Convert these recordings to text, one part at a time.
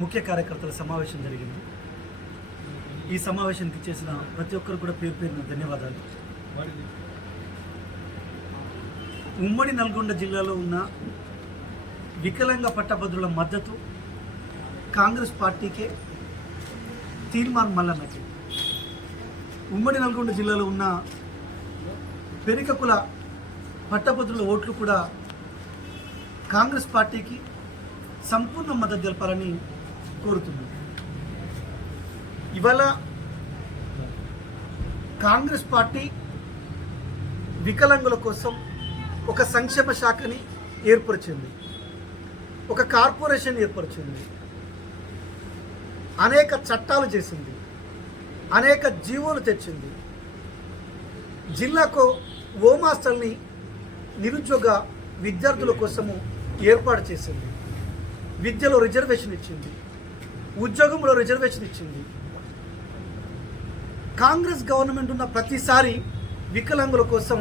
ముఖ్య కార్యకర్తల సమావేశం జరిగింది. ఈ సమావేశానికి చేసిన ప్రతి ఒక్కరు కూడా పేరు పేరున ధన్యవాదాలు. ఉమ్మడి నల్గొండ జిల్లాలో ఉన్న వికలాంగ పట్టభద్రుల మద్దతు కాంగ్రెస్ పార్టీకే తీర్మాన్ మల్లన్నకి. ఉమ్మడి నల్గొండ జిల్లాలో ఉన్న పెరికకుల పట్టభద్రుల ఓట్లు కూడా కాంగ్రెస్ పార్టీకి సంపూర్ణ మద్దతు తెలపాలని కోరుతున్నాను. ఇవాళ కాంగ్రెస్ పార్టీ వికలాంగుల కోసం ఒక సంక్షేమ శాఖని ఏర్పరిచింది. ఒక కార్పొరేషన్ ఏర్పరిచింది. అనేక చట్టాలు చేసింది. అనేక జీవోలు తెచ్చింది. జిల్లాకు ఓ మాస్టర్ని నిరుద్యోగ విద్యార్థుల కోసము ఏర్పాటు చేసింది. విద్యలో రిజర్వేషన్ ఇచ్చింది. ఉద్యోగంలో రిజర్వేషన్ ఇచ్చింది. కాంగ్రెస్ గవర్నమెంట్ ఉన్న ప్రతిసారి వికలాంగుల కోసం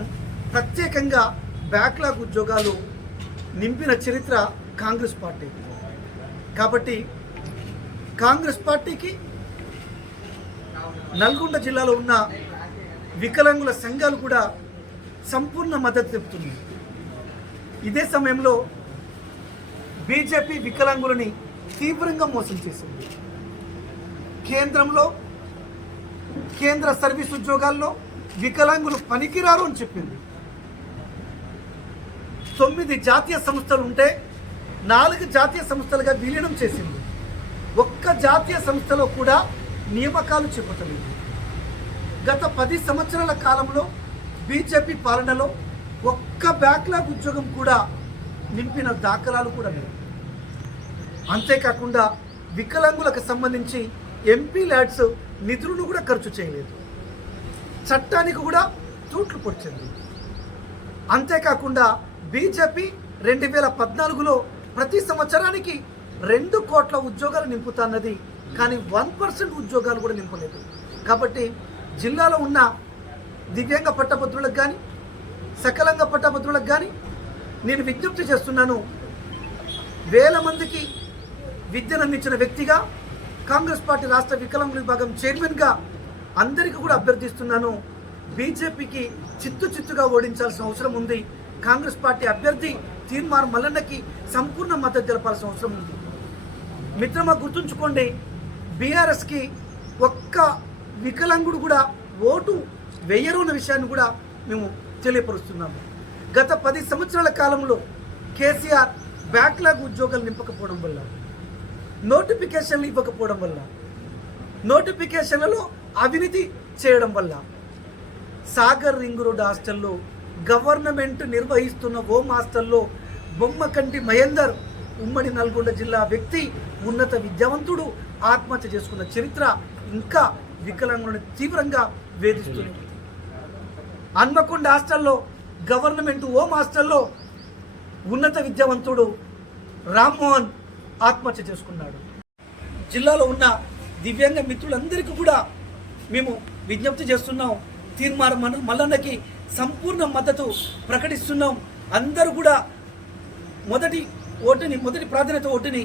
ప్రత్యేకంగా బ్యాక్లాగ్ ఉద్యోగాలు నింపిన చరిత్ర కాంగ్రెస్ పార్టీ. కాబట్టి కాంగ్రెస్ పార్టీకి నల్గొండ జిల్లాలో ఉన్న వికలాంగుల సంఘాలు కూడా సంపూర్ణ మద్దతు తెలుపుతుంది ఇదే సమయంలో బీజేపీ వికలాంగులని తీవ్రంగా మోసం చేసింది. కేంద్రంలో కేంద్ర సర్వీస్ ఉద్యోగాల్లో వికలాంగులు పనికిరారు అని చెప్పింది. తొమ్మిది జాతీయ సంస్థలు ఉంటే నాలుగు జాతీయ సంస్థలుగా విలీనం చేసింది. ఒక్క జాతీయ సంస్థలో కూడా నియామకాలు చేపట్టలేదు. గత పది సంవత్సరాల కాలంలో బీజేపీ పాలనలో ఒక్క బ్యాక్లాగ్ ఉద్యోగం కూడా నింపిన దాఖలాలు కూడా లేవు. అంతేకాకుండా వికలాంగులకు సంబంధించి ఎంపీ ల్యాడ్స్ నిధులను కూడా ఖర్చు చేయలేదు. చట్టానికి కూడా తూట్లు పొడిచింది. అంతేకాకుండా బీజేపీ రెండు వేల పద్నాలుగులో ప్రతి సంవత్సరానికి రెండు కోట్ల ఉద్యోగాలు నింపుతున్నది కానీ వన్ పర్సెంట్ ఉద్యోగాలు కూడా నింపలేదు. కాబట్టి జిల్లాలో ఉన్న దివ్యాంగ పట్టభద్రులకు కానీ సకలంగ పట్టభద్రులకు కానీ నేను విజ్ఞప్తి చేస్తున్నాను వేల మందికి విద్యను అందించిన వ్యక్తిగా కాంగ్రెస్ పార్టీ రాష్ట్ర వికలాంగుల విభాగం చైర్మన్గా అందరికీ కూడా అభ్యర్థిస్తున్నాను. బీజేపీకి చిత్తు చిత్తుగా ఓడించాల్సిన అవసరం ఉంది. కాంగ్రెస్ పార్టీ అభ్యర్థి తీర్మార్ మల్లన్నకి సంపూర్ణ మద్దతు తెలపాల్సిన అవసరం ఉంది. మిత్రమా గుర్తుంచుకోండి బీఆర్ఎస్కి ఒక్క వికలాంగుడు కూడా ఓటు వేయరు అన్న విషయాన్ని కూడా మేము తెలియపరుస్తున్నాము. గత పది సంవత్సరాల కాలంలో కేసీఆర్ బ్యాక్లాగ్ ఉద్యోగాలు నింపకపోవడం వల్ల నోటిఫికేషన్లు ఇవ్వకపోవడం వల్ల నోటిఫికేషన్లలో అవినీతి చేయడం వల్ల సాగర్ రింగ్ రోడ్ హాస్టల్లో గవర్నమెంట్ నిర్వహిస్తున్న హోమ్ హాస్టల్లో బొమ్మకంటి మహేందర్ ఉమ్మడి నల్గొండ జిల్లా వ్యక్తి ఉన్నత విద్యావంతుడు ఆత్మహత్య చేసుకున్న చరిత్ర ఇంకా వికలాంగులను తీవ్రంగా వేధిస్తుంది. హన్మకొండ హాస్టల్లో గవర్నమెంట్ హోమ్ హాస్టల్లో ఉన్నత విద్యావంతుడు రామ్మోహన్ ఆత్మహత్య చేసుకున్నాడు. జిల్లాలో ఉన్న దివ్యాంగ మిత్రులందరికీ కూడా మేము విజ్ఞప్తి చేస్తున్నాం తీర్మానం మన మల్లన్నకి సంపూర్ణ మద్దతు ప్రకటిస్తున్నాం. అందరూ కూడా మొదటి ఓటుని మొదటి ప్రాధాన్యత ఓటుని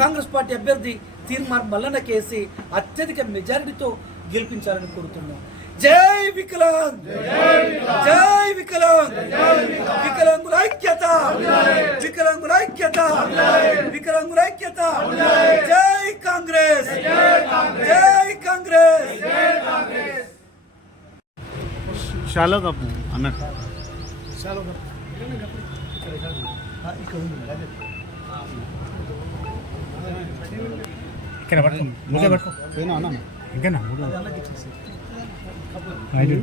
కాంగ్రెస్ పార్టీ అభ్యర్థి తీర్మార్ మల్లన్నకి వేసి అత్యధిక మెజారిటీతో గెలిపించాలని కోరుతున్నాం. జై వికలాంగ్! జై వికలాంగ్ వికలాంగుల ఐక్యత వికలాంగుల ఐక్యత వికలాంగుల ఐక్యత. జై కాంగ్రెస్. జై కాంగ్రెస్. షాలో కప్పు అన్నట్టు. ఇక్కడ పట్టుకో ముందే పట్టుకో. పోయినా అన్న? ఇంకేనా? ఐదు